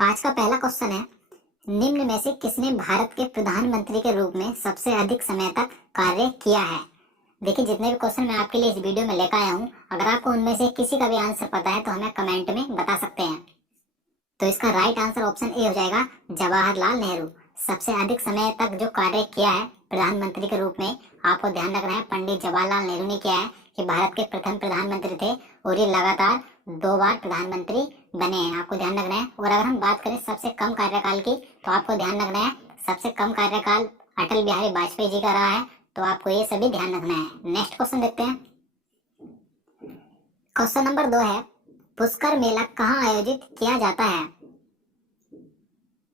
आज का पहला क्वेश्चन है, निम्न में से किसने भारत के प्रधानमंत्री के रूप में सबसे अधिक समय तक कार्य किया है। देखिए, जितने भी क्वेश्चन मैं आपके लिए इस वीडियो में लेकर आया हूँ, अगर आपको उनमें से किसी का भी आंसर पता है तो हमें कमेंट में बता सकते हैं। तो इसका राइट आंसर ऑप्शन ए हो जाएगा, जवाहरलाल नेहरू। सबसे अधिक समय तक जो कार्य किया है प्रधानमंत्री के रूप में, आपको ध्यान रखना है, पंडित जवाहरलाल नेहरू ने किया है, कि भारत के प्रथम प्रधानमंत्री थे और ये लगातार 2 बार प्रधानमंत्री बने हैं। आपको ध्यान रखना है। और अगर हम बात करें सबसे कम कार्यकाल की, तो आपको ध्यान रखना है, सबसे कम कार्यकाल अटल बिहारी वाजपेयी जी का रहा है। तो आपको ये सभी ध्यान रखना है। नेक्स्ट क्वेश्चन देखते हैं। क्वेश्चन नंबर 2 है, पुष्कर मेला कहाँ आयोजित किया जाता है।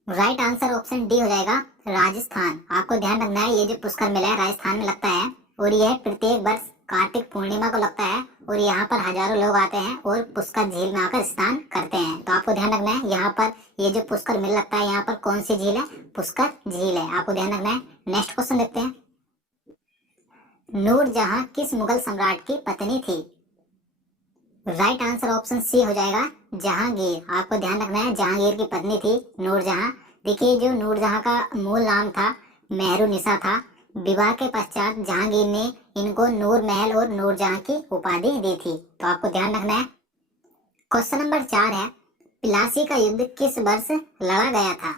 राइट आंसर ऑप्शन डी हो जाएगा, राजस्थान। आपको ध्यान रखना है, ये जो पुष्कर मेला है राजस्थान में लगता है और यह प्रत्येक वर्ष कार्तिक पूर्णिमा को लगता है और यहाँ पर हजारों लोग आते हैं और पुष्कर झील में आकर स्नान करते हैं। तो आपको ध्यान रखना है, यहाँ पर ये जो पुष्कर मेला लगता है, यहाँ पर कौन सी झील है, पुष्कर झील है। आपको ध्यान रखना है। नेक्स्ट क्वेश्चन देखते हैं। नूरजहां किस मुगल सम्राट की पत्नी थी। राइट आंसर ऑप्शन सी हो जाएगा, जहांगीर। आपको ध्यान रखना है, जहांगीर की पत्नी थी नूरजहां। देखिए, जो नूरजहां का मूल नाम था मेहरुनिसा था। विवाह के पश्चात जहांगीर ने इनको नूर महल और नूरजहां की उपाधि दी थी। तो आपको ध्यान रखना है। क्वेश्चन नंबर 4 है, प्लासी का युद्ध किस वर्ष लड़ा गया था।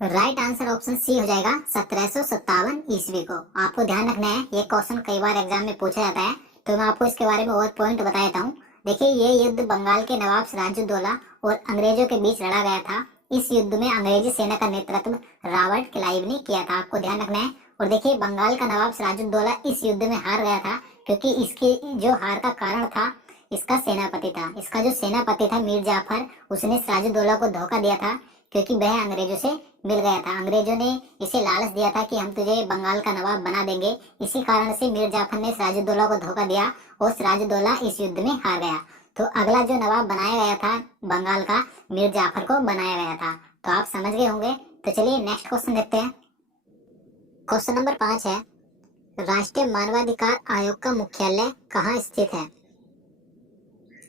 राइट आंसर ऑप्शन सी हो जाएगा, 1757 ईस्वी को। आपको ध्यान रखना है, ये क्वेश्चन कई बार एग्जाम में पूछा जाता है, तो मैं आपको इसके बारे में और पॉइंट बता देता हूँ। देखिए, ये युद्ध बंगाल के नवाब सिराजुद्दौला और अंग्रेजों के बीच लड़ा गया था। इस युद्ध में अंग्रेजी सेना का नेतृत्व रॉबर्ट क्लाइव ने किया था। आपको ध्यान रखना है। और देखिए, बंगाल का नवाब सिराजुद्दौला इस युद्ध में हार गया था, क्योंकि इसकी जो हार का कारण था, इसका सेनापति था। इसका जो सेनापति था मीर जाफर, उसने सिराजुद्दौला को धोखा दिया था, क्योंकि वह अंग्रेजों से मिल गया था। अंग्रेजों ने इसे लालच दिया था कि हम तुझे बंगाल का नवाब बना देंगे। इसी कारण से मीर जाफर ने सिराजुद्दौला को धोखा दिया और सिराजुद्दौला इस युद्ध में हार गया। तो अगला जो नवाब बनाया गया था बंगाल का, मीर जाफर को बनाया गया था। तो आप समझ गए होंगे। तो चलिए नेक्स्ट क्वेश्चन देखते हैं। क्वेश्चन नंबर 5 है, राष्ट्रीय मानवाधिकार आयोग का मुख्यालय कहाँ स्थित है।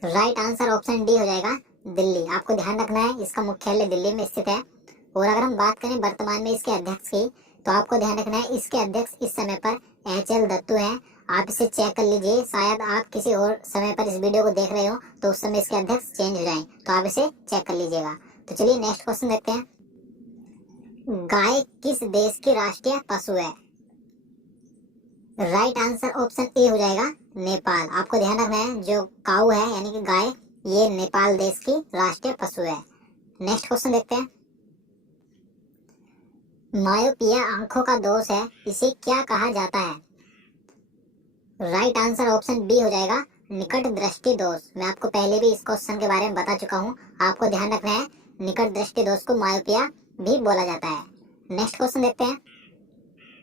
राइट आंसर ऑप्शन डी हो जाएगा, दिल्ली। आपको ध्यान रखना है, इसका मुख्यालय दिल्ली में स्थित है। और अगर हम बात करें वर्तमान में इसके अध्यक्ष की, तो आपको ध्यान रखना है, इसके अध्यक्ष इस समय पर HL दत्तू हैं। आप इसे चेक कर लीजिए, शायद आप किसी और समय पर इस वीडियो को देख रहे हो तो उस समय इसके अध्यक्ष चेंज हो जाएं, तो आप इसे चेक कर लीजिएगा। तो चलिए नेक्स्ट क्वेश्चन देखते हैं। गाय किस देश की राष्ट्रीय पशु है। राइट आंसर ऑप्शन ए हो जाएगा, नेपाल। आपको ध्यान रखना है, जो काऊ है यानी कि गाय, ये नेपाल देश की राष्ट्रीय पशु है। नेक्स्ट क्वेश्चन देखते हैं। मायोपिया आंखों का दोष है, इसे क्या कहा जाता है। राइट आंसर ऑप्शन बी हो जाएगा, निकट दृष्टि दोष। मैं आपको पहले भी इस क्वेश्चन के बारे में बता चुका हूँ। आपको ध्यान रखना है, निकट दृष्टि दोष को मायोपिया भी बोला जाता है। नेक्स्ट क्वेश्चन देखते हैं।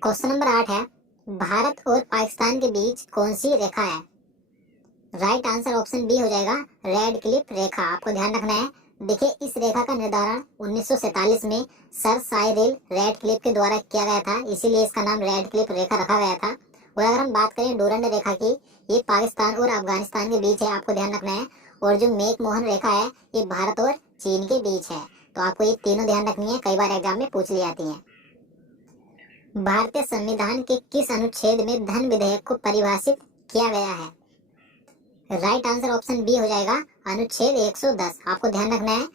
क्वेश्चन नंबर 8 है, भारत और पाकिस्तान के बीच कौन सी रेखा है। राइट आंसर ऑप्शन बी हो जाएगा, रेड क्लिफ रेखा। आपको ध्यान रखना है। देखिए, इस रेखा का निर्धारण 1947 में सर साइरिल रैडक्लिफ के द्वारा किया गया था, इसीलिए इसका नाम रैडक्लिफ रेखा रखा गया था। और अगर हम बात करें डूरंड रेखा की, ये पाकिस्तान और अफगानिस्तान के बीच है। आपको ध्यान रखना है। और जो मैक-मोहन रेखा है, ये भारत और चीन के बीच है। तो आपको ये तीनों ध्यान रखनी है, कई बार एग्जाम में पूछ ली जाती है। भारतीय संविधान के किस अनुच्छेद में धन विधेयक को परिभाषित किया गया है। राइट आंसर ऑप्शन बी हो जाएगा, अनुच्छेद 110। आपको ध्यान रखना है,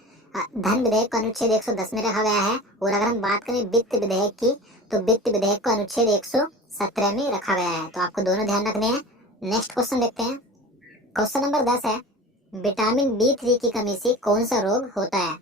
धन विधेयक को अनुच्छेद 110 में रखा गया है। और अगर हम बात करें वित्त विधेयक की, तो वित्त विधेयक को अनुच्छेद 117 में रखा गया है। तो आपको दोनों ध्यान रखने हैं। नेक्स्ट क्वेश्चन देखते हैं। क्वेश्चन नंबर 10 है, विटामिन B3 की कमी से कौन सा रोग होता है।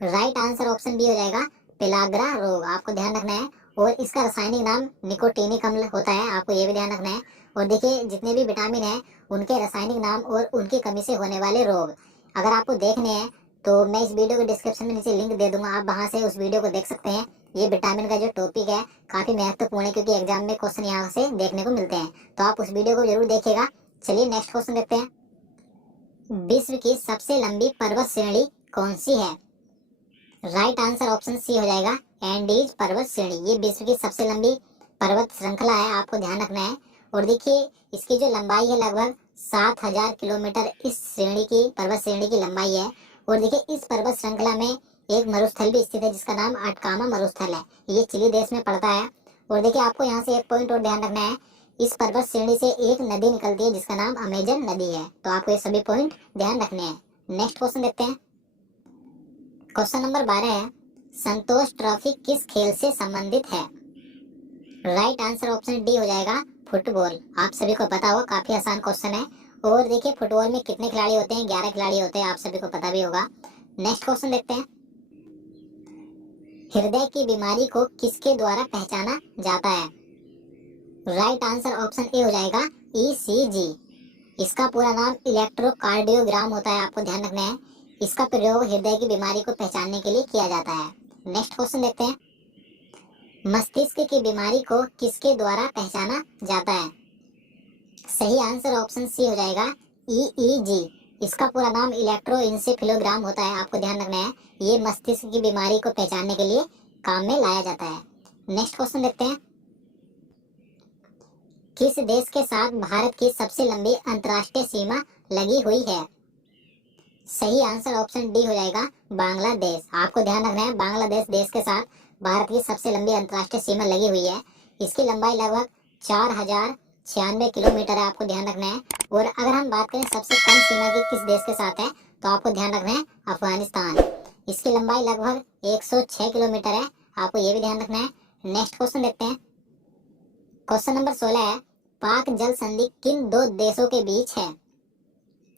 राइट आंसर ऑप्शन बी हो जाएगा, पेलाग्रा रोग। आपको ध्यान रखना है। और इसका रासायनिक नाम निकोटीनिक अम्ल होता है। आपको ये भी ध्यान रखना है। और देखिए, जितने भी विटामिन है उनके रासायनिक नाम और उनकी कमी से होने वाले रोग अगर आपको देखने हैं, तो मैं इस वीडियो को डिस्क्रिप्शन में नीचे लिंक दे दूंगा, आप वहां से उस वीडियो को देख सकते हैं। ये विटामिन का जो टॉपिक है काफी महत्वपूर्ण है, क्योंकि एग्जाम में क्वेश्चन यहाँ से देखने को मिलते हैं। तो आप उस वीडियो को जरूर देखिएगा। चलिए नेक्स्ट क्वेश्चन देखते हैं। विश्व की सबसे लंबी पर्वत श्रेणी कौन सी है। राइट आंसर ऑप्शन सी हो जाएगा, एंडीज पर्वत श्रेणी। ये विश्व की सबसे लंबी पर्वत श्रृंखला है। आपको ध्यान रखना है। और देखिए, इसकी जो लंबाई है लगभग 7000 किलोमीटर इस श्रेणी की, पर्वत श्रेणी की लंबाई है। और देखिए इस पर्वत श्रृंखला में एक मरुस्थल भी स्थित है जिसका नाम अटकामा मरुस्थल है। ये चिली देश में पड़ता है। और देखिए आपको यहाँ से एक पॉइंट और ध्यान रखना है, इस पर्वत श्रेणी से एक नदी निकलती है जिसका नाम अमेजन नदी है। तो आपको ये सभी पॉइंट ध्यान रखने हैं। नेक्स्ट क्वेश्चन देखते हैं। क्वेश्चन नंबर 12 है, संतोष ट्रॉफी किस खेल से संबंधित है? राइट आंसर ऑप्शन डी हो जाएगा फुटबॉल। आप सभी को पता होगा, काफी आसान क्वेश्चन है। और देखिए फुटबॉल में कितने खिलाड़ी होते हैं? 11 खिलाड़ी होते हैं, आप सभी को पता भी होगा। नेक्स्ट क्वेश्चन देखते हैं। हृदय की बीमारी को किसके द्वारा पहचाना जाता है? राइट आंसर ऑप्शन ए हो जाएगा ईसीजी। इसका पूरा नाम इलेक्ट्रोकार्डियोग्राम होता है, आपको ध्यान रखना है। इसका प्रयोग हृदय की बीमारी को पहचानने के लिए किया जाता है। नेक्स्ट क्वेश्चन देखते हैं। मस्तिष्क की बीमारी को किसके द्वारा पहचाना जाता है? सही आंसर ऑप्शन सी हो जाएगा ईईजी। इसका पूरा नाम इलेक्ट्रोइंसेफेलोग्राम होता है, आपको ध्यान रखना है। ये मस्तिष्क की बीमारी को पहचानने के लिए काम में लाया जाता है। नेक्स्ट क्वेश्चन देखते हैं। किस देश के साथ भारत की सबसे लंबी अंतर्राष्ट्रीय सीमा लगी हुई है? सही आंसर ऑप्शन डी हो जाएगा बांग्लादेश। आपको ध्यान रखना है, बांग्लादेश देश के साथ भारत की सबसे लंबी अंतर्राष्ट्रीय सीमा लगी हुई है। इसकी लंबाई लगभग 4096 किलोमीटर है, आपको ध्यान रखना है। और अगर हम बात करें सबसे कम सीमा की किस देश के साथ है, तो आपको ध्यान रखना है अफगानिस्तान। इसकी लंबाई लगभग 106 किलोमीटर है, आपको ये भी ध्यान रखना है। नेक्स्ट क्वेश्चन देखते हैं। क्वेश्चन नंबर 16 है, पाक जल संधि किन दो देशों के बीच है?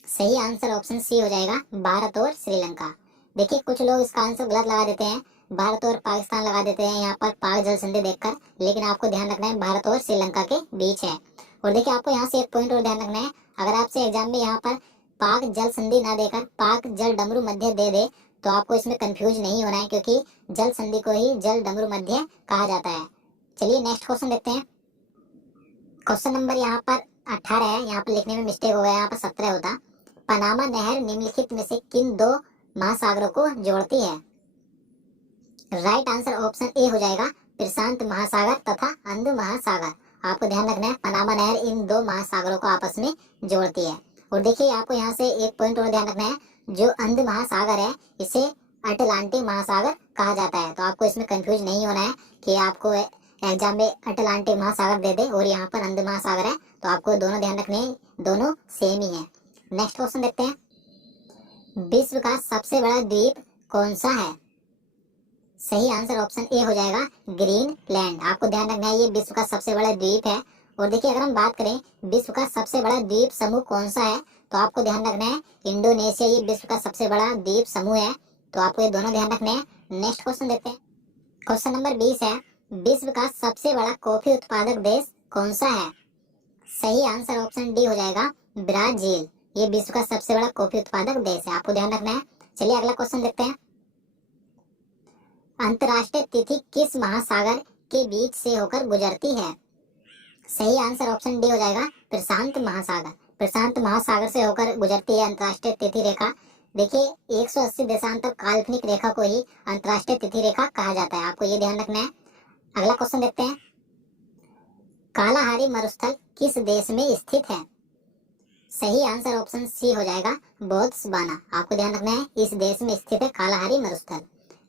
सही आंसर ऑप्शन सी हो जाएगा भारत और श्रीलंका। देखिए कुछ लोग इसका आंसर गलत लगा देते हैं, भारत और पाकिस्तान लगा देते हैं यहाँ पर पाक जल संधि देखकर, लेकिन आपको ध्यान रखना है भारत और श्रीलंका के बीच है। और देखिए आपको यहाँ से एक पॉइंट और ध्यान रखना है, अगर आपसे एग्जाम में यहाँ पर पाक जल संधि ना देकर पाक जल डमरू मध्य दे दे तो आपको इसमें कंफ्यूज नहीं होना है, क्योंकि जल संधि को ही जल डमरू मध्य कहा जाता है। चलिए नेक्स्ट क्वेश्चन देखते हैं। क्वेश्चन नंबर यहाँ पर 18 है, यहाँ पर लिखने में मिस्टेक हो गया, यहाँ पर 17 होता। पनामा नहर निम्नलिखित में से किन दो महासागरों को जोड़ती है? राइट आंसर ऑप्शन ए हो जाएगा प्रशांत महासागर तथा अंध महासागर। आपको ध्यान रखना है, पनामा नहर इन दो महासागरों को आपस में जोड़ती है। और देखिए आपको यहाँ से एक पॉइंट और ध्यान रखना है, जो अंध महासागर है इसे अटलांटिक महासागर कहा जाता है। तो आपको इसमें कंफ्यूज नहीं होना है कि आपको एग्जाम में अटलांटिक महासागर दे दे और यहाँ पर अंध महासागर है, तो आपको दोनों ध्यान रखने हैं, दोनों सेम ही है। नेक्स्ट क्वेश्चन देखते हैं। विश्व का सबसे बड़ा द्वीप कौन सा है? सही आंसर ऑप्शन ए हो जाएगा ग्रीनलैंड। आपको ध्यान रखना है, ये विश्व का सबसे बड़ा द्वीप है। और देखिए अगर हम बात करें विश्व का सबसे बड़ा द्वीप समूह कौन सा है, तो आपको ध्यान रखना है इंडोनेशिया ये विश्व का सबसे बड़ा द्वीप समूह है। तो आपको ये दोनों ध्यान रखने हैं। नेक्स्ट क्वेश्चन देखते हैं। क्वेश्चन नंबर 20 है, विश्व का सबसे बड़ा कॉफी उत्पादक देश कौन सा है? सही आंसर ऑप्शन डी हो जाएगा ब्राजील। ये विश्व का सबसे बड़ा कॉफी उत्पादक देश है, आपको ध्यान रखना है। चलिए अगला क्वेश्चन देखते हैं। अंतर्राष्ट्रीय तिथि किस महासागर के बीच से होकर गुजरती है? सही आंसर ऑप्शन डी हो जाएगा प्रशांत महासागर। प्रशांत महासागर से होकर गुजरती है अंतर्राष्ट्रीय तिथि रेखा। देखिए 180 देशांतर काल्पनिक रेखा को ही अंतर्राष्ट्रीय तिथि रेखा कहा जाता है, आपको ये ध्यान रखना है। अगला क्वेश्चन देखते हैं। कालाहारी मरुस्थल किस देश में स्थित है? सही आंसर ऑप्शन सी हो जाएगा बोत्सवाना। आपको ध्यान रखना है, इस देश में स्थित है कालाहारी मरुस्थल।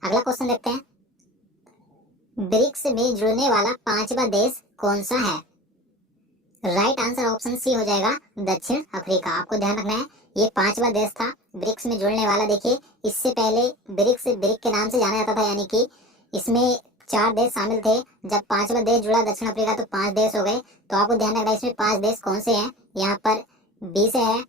अगला क्वेश्चन देखते हैं। ब्रिक्स में जुड़ने वाला 5वां देश कौन सा है? राइट आंसर ऑप्शन सी हो जाएगा दक्षिण अफ्रीका। आपको ध्यान रखना है, ये 5वां देश था ब्रिक्स में जुड़ने वाला। देखिए इससे पहले ब्रिक्स ब्रिक के नाम से जाना जाता था, यानी कि इसमें 4 देश शामिल थे। जब 5वां देश जुड़ा दक्षिण अफ्रीका तो 5 देश हो गए। तो आपको ध्यान रखना है इसमें 5 देश कौन से हैं। यहाँ पर बी से है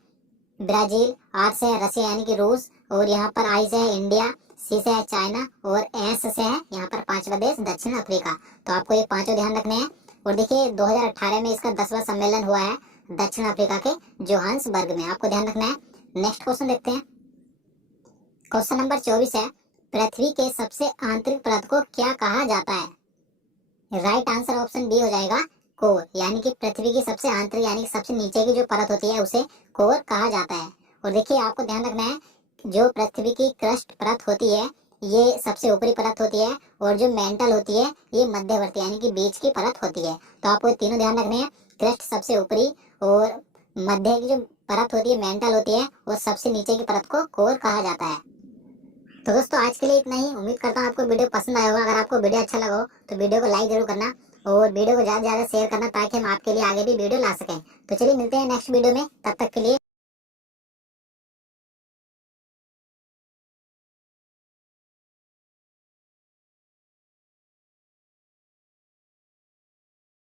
ब्राजील, आर से है रसिया यानी कि रूस, और यहाँ पर आई से है इंडिया, सी से है चाइना, और एस से है यहाँ पर 5वां देश दक्षिण अफ्रीका। तो आपको ये पांचों ध्यान रखने हैं। और देखिए 2018 में इसका 10वां सम्मेलन हुआ है दक्षिण अफ्रीका के जोहान्सबर्ग में, आपको ध्यान रखना है। नेक्स्ट क्वेश्चन देखते हैं। क्वेश्चन नंबर 24 है, पृथ्वी के सबसे आंतरिक परत को क्या कहा जाता है? राइट आंसर ऑप्शन डी हो जाएगा कोर। यानी कि पृथ्वी की सबसे आंतरिक यानी कि सबसे नीचे की जो परत होती है उसे कोर कहा जाता है। और देखिए आपको ध्यान रखना है, जो पृथ्वी की क्रस्ट परत होती है ये सबसे ऊपरी परत होती है, और जो मेंटल होती है ये मध्यवर्ती यानी कि बीच की परत होती है। तो आपको तीनों ध्यान रखने हैं, क्रस्ट सबसे ऊपरी, और मध्य की जो परत होती है मेंटल होती है, और सबसे नीचे की परत को कोर कहा जाता है। तो दोस्तों आज के लिए इतना ही। उम्मीद करता हूँ आपको वीडियो पसंद आया होगा। अगर आपको वीडियो अच्छा लगा हो तो वीडियो को लाइक जरूर करना और वीडियो को ज्यादा से ज्यादा शेयर करना, ताकि हम आपके लिए आगे भी वीडियो ला सकें। तो चलिए मिलते हैं नेक्स्ट वीडियो में, तब तक के लिए